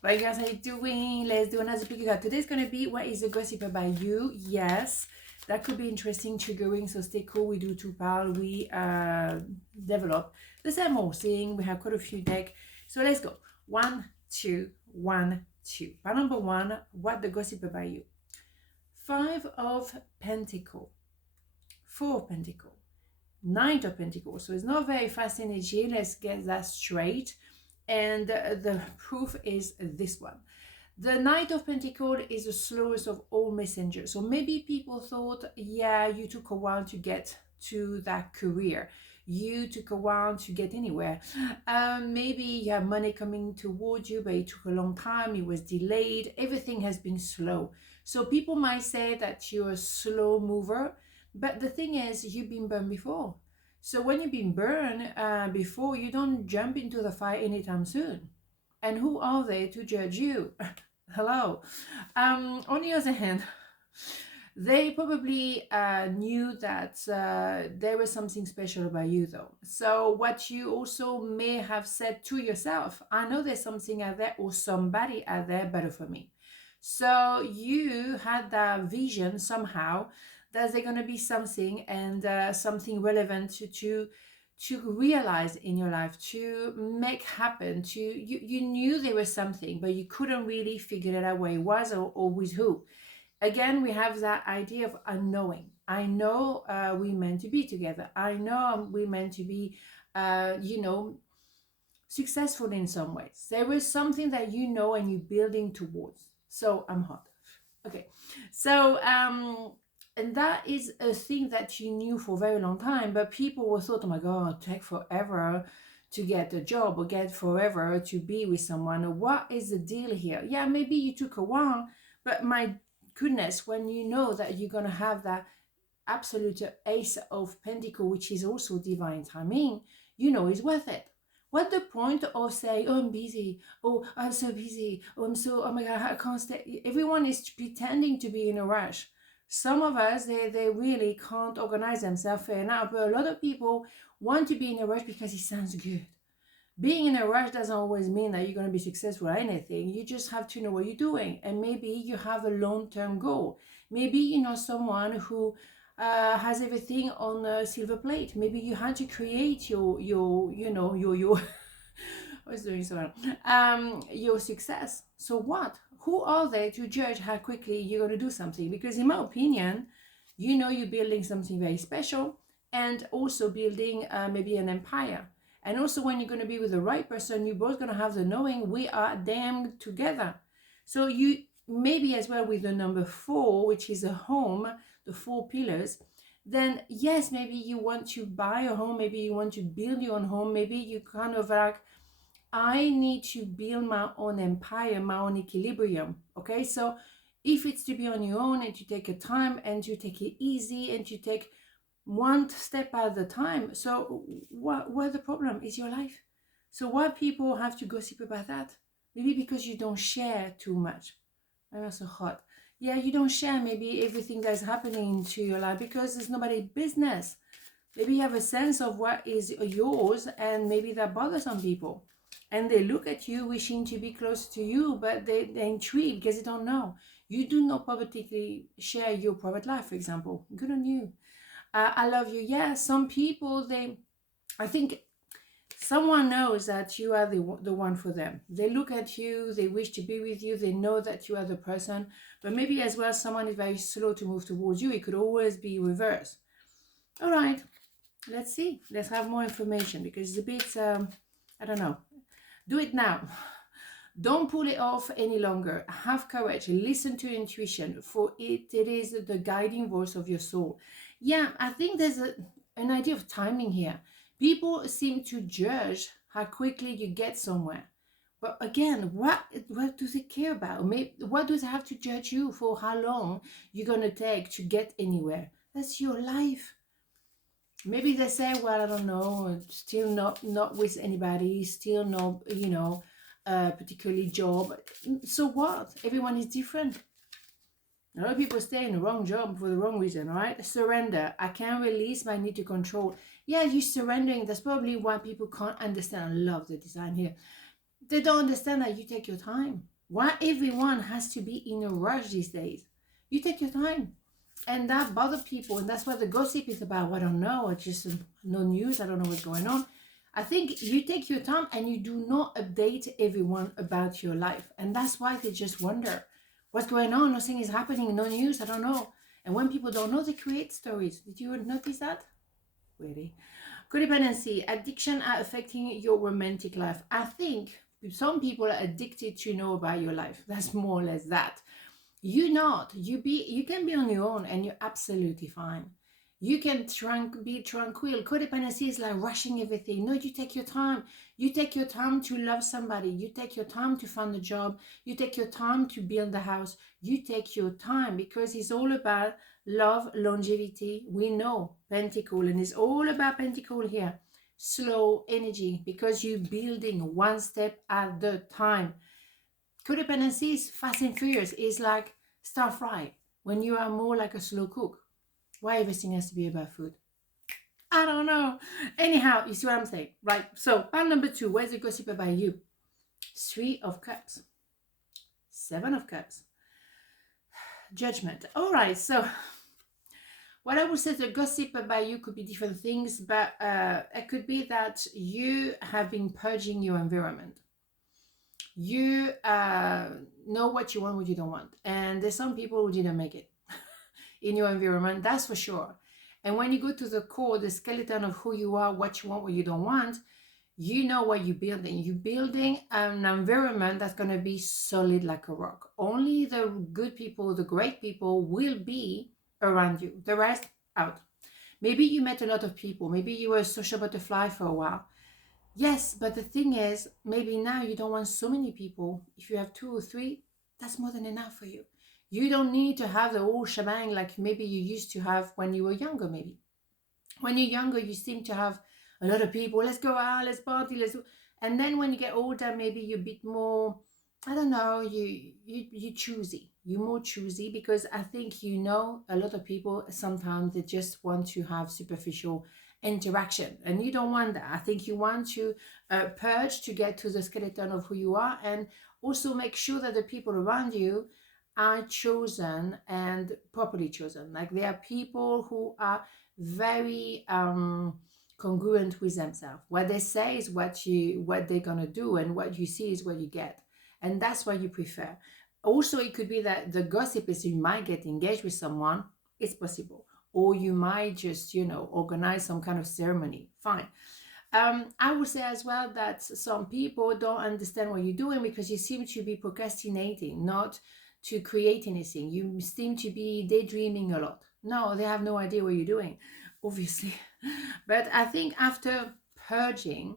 What you guys are doing? Let's do another pick card. Today's gonna be what is the gossip about you? Yes, that could be interesting, triggering. So stay cool. We do two piles. We develop the same old thing. We have quite a few decks. So let's go. 1, 2, 1, 2. Pile number 1. What the gossip about you? 5 of Pentacle, 4 of Pentacle, 9 of Pentacles. So it's not very fast energy. Let's get that straight. And the proof is this one. The Knight of Pentacles is the slowest of all messengers. So maybe people thought, yeah, you took a while to get to that career. You took a while to get anywhere. Maybe you have money coming towards you, but it took a long time. It was delayed. Everything has been slow. So people might say that you're a slow mover. But the thing is, you've been burned before. So when you've been burned before, you don't jump into the fire anytime soon. And who are they to judge you? Hello. On the other hand, they probably knew that there was something special about you though. So what you also may have said to yourself, I know there's something out there or somebody out there better for me. So you had that vision somehow that there's going to be something and something relevant to realize in your life, to make happen, to you knew there was something, but you couldn't really figure it out where it was or with who. Again, we have that idea of unknowing. I know we're meant to be together. I know we're meant to be, successful in some ways. There is something that you know and you're building towards. So I'm hot. Okay. So, and that is a thing that you knew for a very long time, but people were thought, oh my God, take forever to get a job or get forever to be with someone. What is the deal here? Yeah, maybe you took a while, but my goodness, when you know that you're going to have that absolute ace of pentacle, which is also divine timing, you know it's worth it. What's the point of saying, oh, I'm busy, oh, I'm so busy, oh my God, I can't stay. Everyone is pretending to be in a rush. Some of us, they really can't organize themselves fair enough, but a lot of people want to be in a rush because it sounds good. Being in a rush doesn't always mean that you're going to be successful at anything. You just have to know what you're doing. And maybe you have a long-term goal. Maybe you know someone who has everything on a silver plate. Maybe you had to create your I was doing so your success. So what? Who are they to judge how quickly you're going to do something? Because in my opinion, you know you're building something very special and also building maybe an empire. And also when you're going to be with the right person, you're both going to have the knowing we are damn together. So you maybe as well with the number 4, which is a home, the 4 pillars, then yes, maybe you want to buy a home, maybe you want to build your own home, maybe you kind of like, I need to build my own empire, my own equilibrium. Okay, so if it's to be on your own and to take a time and to take it easy and to take one step at a time. So what the problem is your life. So why people have to gossip about that? Maybe because you don't share too much. I'm also hot. Yeah, you don't share maybe everything that's happening to your life because it's nobody's business. Maybe you have a sense of what is yours and maybe that bothers some people. And they look at you wishing to be close to you, but they're intrigued because they don't know. You do not publicly share your private life, for example. Good on you. I love you. Yeah, some people, I think someone knows that you are the one for them. They look at you, they wish to be with you, they know that you are the person, but maybe as well someone is very slow to move towards you. It could always be reversed. All right, let's see. Let's have more information because it's a bit, I don't know. Do it now. Don't pull it off any longer. Have courage. Listen to your intuition, for it is the guiding voice of your soul. Yeah, I think there's an idea of timing here. People seem to judge how quickly you get somewhere. But again, what do they care about? What do they have to judge you for how long you're going to take to get anywhere? That's your life. Maybe they say, well, I don't know, still not with anybody, still no, particularly job. So what? Everyone is different. A lot of people stay in the wrong job for the wrong reason, right? Surrender. I can't release my need to control. Yeah, you're surrendering. That's probably why people can't understand. I love the design here. They don't understand that you take your time. Why everyone has to be in a rush these days? You take your time. And that bothers people. And that's what the gossip is about. I don't know. It's just no news. I don't know what's going on. I think you take your time and you do not update everyone about your life. And that's why they just wonder what's going on. Nothing is happening. No news. I don't know. And when people don't know, they create stories. Did you notice that? Really? Codependency, addiction are affecting your romantic life. I think some people are addicted to know about your life. That's more or less that. You not. You can be on your own and you're absolutely fine. You can be tranquil. Codependency is like rushing everything. No, you take your time. You take your time to love somebody. You take your time to find a job. You take your time to build a house. You take your time because it's all about love, longevity. We know Pentacle, and it's all about Pentacle here. Slow energy because you're building one step at the time. Codependency is fast and furious. It's like stir fry when you are more like a slow cook. Why everything has to be about food? I don't know. Anyhow, you see what I'm saying, right? So, pile number 2, where's the gossip about you? 3 of Cups, 7 of Cups, Judgment. All right, so what I would say, the gossip about you could be different things, but it could be that you have been purging your environment. You know what you want, what you don't want, and there's some people who didn't make it in your environment, that's for sure. And when you go to the core, the skeleton of who you are, what you want, what you don't want, you know what you're building. You're building an environment that's going to be solid like a rock. Only the good people, the great people will be around you. The rest, out. Maybe you met a lot of people. Maybe you were a social butterfly for a while. Yes, but the thing is, maybe now you don't want so many people. If you have 2 or 3, that's more than enough for you. You don't need to have the whole shebang like maybe you used to have when you were younger. Maybe when you're younger, you seem to have a lot of people. Let's go out, let's party, let's. And then when you get older, maybe you're a bit more. I don't know. You choosy. You're more choosy because I think you know a lot of people sometimes they just want to have superficial interaction, and you don't want that. I think you want to purge to get to the skeleton of who you are, and also make sure that the people around you are chosen and properly chosen. Like they are people who are very congruent with themselves. What they say is what they're gonna do, and what you see is what you get, and that's what you prefer. Also, it could be that the gossip is you might get engaged with someone. It's possible, or you might just organize some kind of ceremony. Fine. I would say as well that some people don't understand what you're doing because you seem to be procrastinating, not to create anything. You seem to be daydreaming a lot. No, they have no idea what you're doing, obviously. But I think after purging,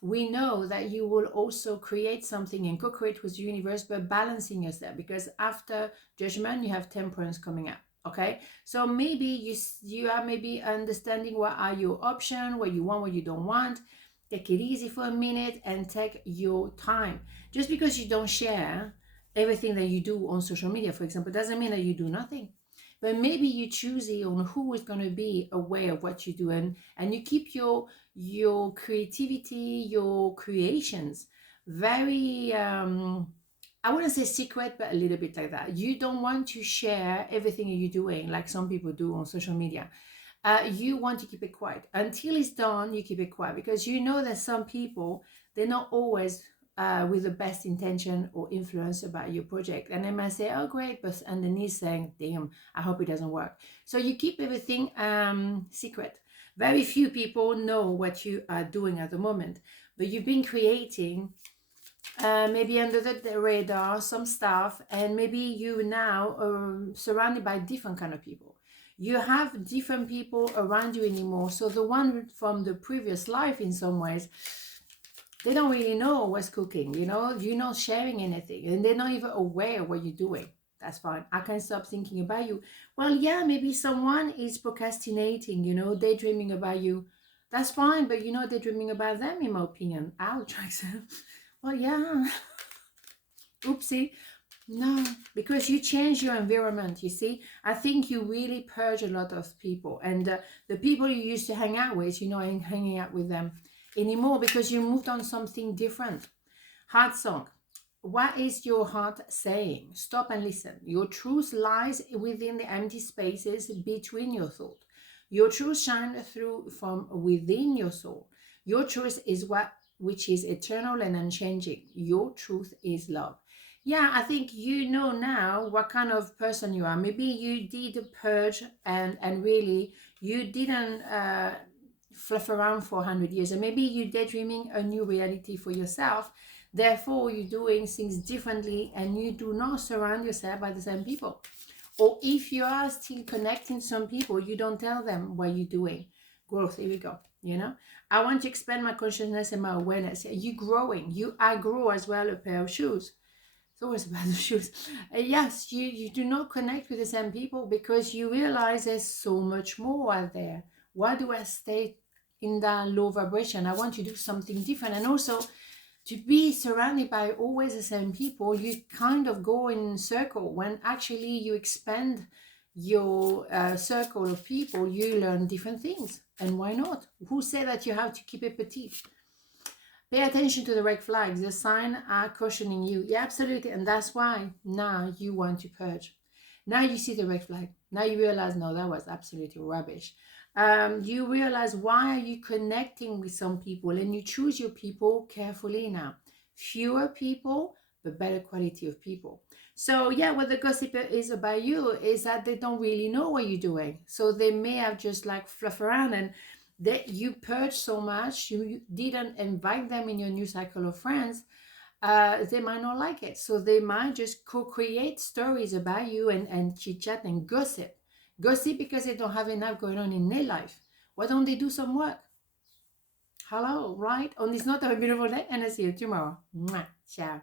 we know that you will also create something and co-create with the universe, but balancing yourself, because after Judgment, you have Temperance coming up. Okay, so maybe you are maybe understanding what are your options, what you want, what you don't want. Take it easy for a minute and take your time. Just because you don't share everything that you do on social media, for example, doesn't mean that you do nothing. But maybe you choose on who is going to be aware of what you do, and you keep your creativity, your creations very I wouldn't say secret, but a little bit like that. You don't want to share everything you're doing like some people do on social media. You want to keep it quiet until it's done. You keep it quiet because you know that some people, they're not always with the best intention or influence about your project, and they might say, oh great, but underneath saying, damn, I hope it doesn't work. So you keep everything secret. Very few people know what you are doing at the moment, but you've been creating maybe under the radar some stuff, and maybe you now are surrounded by different kind of people. You have different people around you anymore, so the one from the previous life, in some ways, they don't really know what's cooking. You're not sharing anything, and they're not even aware of what you're doing. That's fine. I can stop thinking about you. Well, yeah, maybe someone is procrastinating, daydreaming about you. That's fine, but daydreaming about them, in my opinion. Ouch. Well, yeah. Oopsie. No, because you change your environment, you see. I think you really purge a lot of people, and the people you used to hang out with, ain't hanging out with them anymore because you moved on something different. Heart song. What is your heart saying? Stop and listen. Your truth lies within the empty spaces between your thought. Your truth shines through from within your soul. Your truth is what which is eternal and unchanging. Your truth is love. Yeah, I think you know now what kind of person you are. Maybe you did a purge and really you didn't fluff around for 100 years, and maybe you're daydreaming a new reality for yourself. Therefore, you're doing things differently and you do not surround yourself by the same people. Or if you are still connecting some people, you don't tell them what you're doing. Growth, here we go. You know, I want to expand my consciousness and my awareness. You're growing. You are grow as well a pair of shoes. It's always about the shoes. Yes, you do not connect with the same people because you realize there's so much more out there. Why do I stay in that low vibration? I want to do something different. And also, to be surrounded by always the same people, you kind of go in circle. When actually you expand your circle of people, you learn different things. And why not? Who said that you have to keep it petite? Pay attention to the red flags. The signs are cautioning you. Yeah, absolutely. And that's why now you want to purge. Now you see the red flag. Now you realize, no, that was absolutely rubbish. You realize why are you connecting with some people, and you choose your people carefully now. Fewer people, but better quality of people. So yeah, what the gossip is about you is that they don't really know what you're doing. So they may have just like fluff around, and that you purge so much, you didn't invite them in your new cycle of friends, they might not like it. So they might just co-create stories about you and chit-chat and gossip. Gossip because they don't have enough going on in their life. Why don't they do some work? Hello, right? On this note, have a beautiful day, and I'll see you tomorrow. Mwah. Ciao.